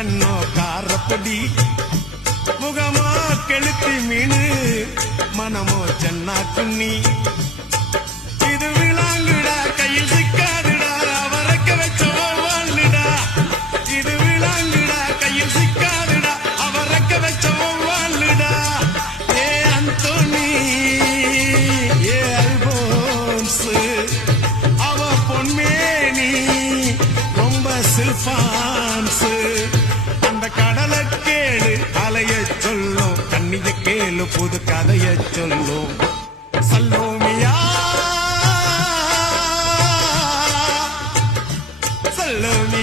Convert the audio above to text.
கண்ணோ காரப்படி. முகமோ கெளுத்தி மீனு மனமோ சென்னா துண்ணி. இது விளாங்குடா கையில் சிக்காதுடா அவரக்க வச்ச வாழ்ந்துடா இது விளாங்குடா கையில் சிக்காதுடா அவரக்க வச்ச வாழ்ந்துடா ஏ அந்தோனி ஏ அல்போன்ஸ் அவ பொன்மேனி ரொம்ப சில்பான்ஸ் கண்ணிய கேளு புது கதைய சொல்லும். சல்லோமியா. சல்லோமியா.